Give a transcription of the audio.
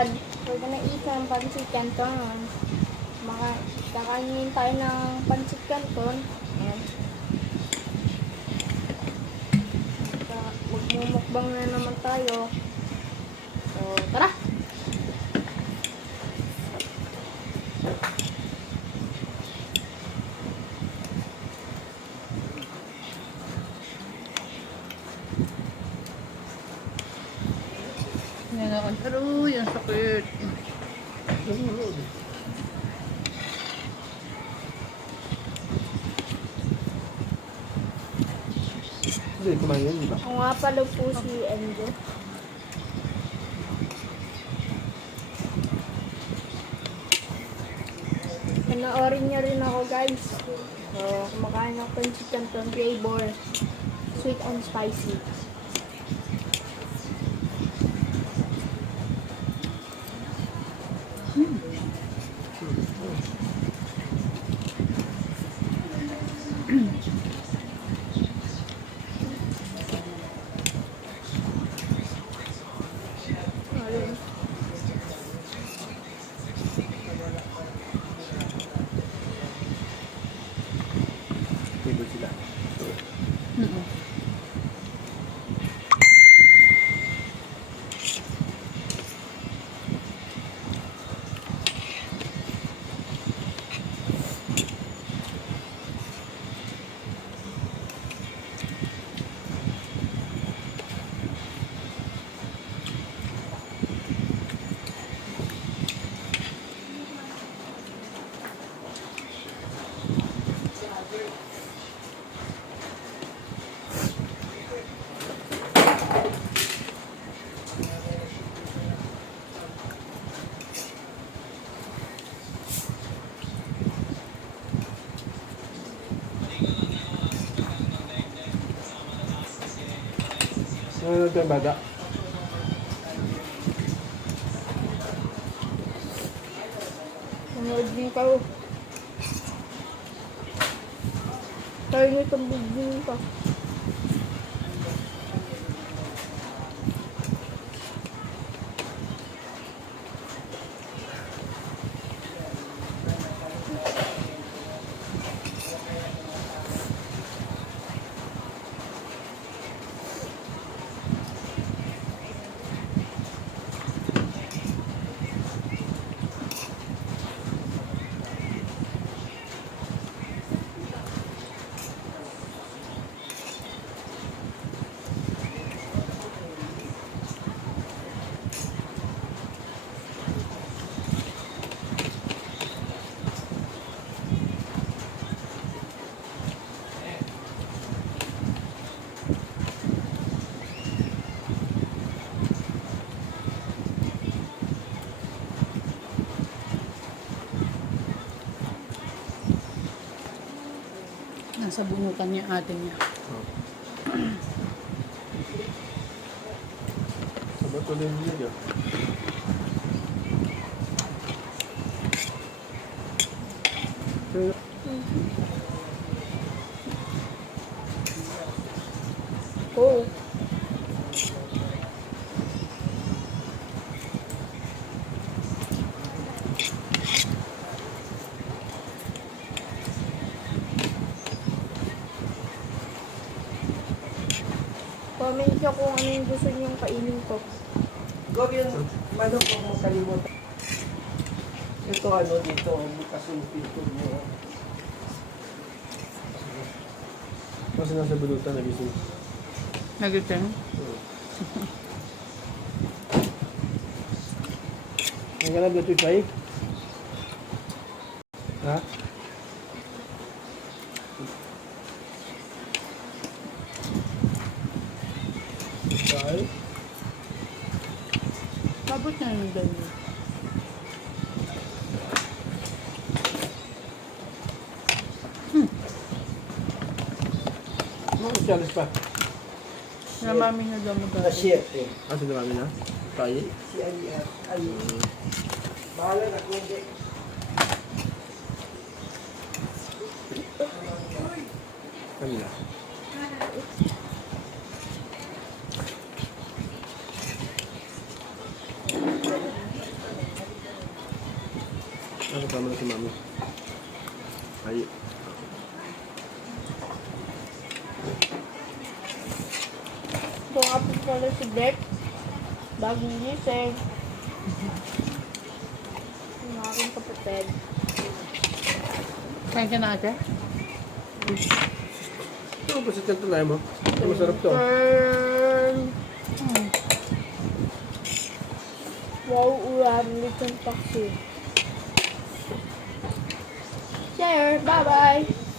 God, we're gonna eat ng pancit canton. Kakainin tayo ng pancit canton. Ayan. Magmumukbang na naman tayo. So, tara! Yan ako. Aroy, ang sakit. Hindi, kumain yan, di ba? Ako nga pala po si Enjo. Panoorin niyo rin ako, guys. So, kumakain ng pancit canton flavor. Sweet and spicy. Ayun. Table sila. Ano ito yung bata? Nanood din kayo. Tayo nyo itong bugin pa. Nasa bunukan niya ate niya. Sabat ulit niya dyan. Oh. Comment nyo kung ano yung gusto nyong kainin ko. Gob yung manok mo mo kalimutan. Ito ano dito, bukas yung pinto mo. Kasi nasa bulutan, nagising. Nagitin? Ang ganap na ito yung ha? Ay? Babot na yung ganyan. Ano challenge pa? Na mami na daw mag-aari. Na-share eh. Ah, sinarami na? Tayo? Si Ali. Bahala na kung hindi. Kanila. Ano pa mo si mami? Ay. Ito nga po pala si Beck. Bagong gising. Ang aking kapatid. Kain ka na ate? Ito ang pasit yung tulay mo. Ito masarap to. Wow, ulam. Lechon paksi. Share. Bye-bye.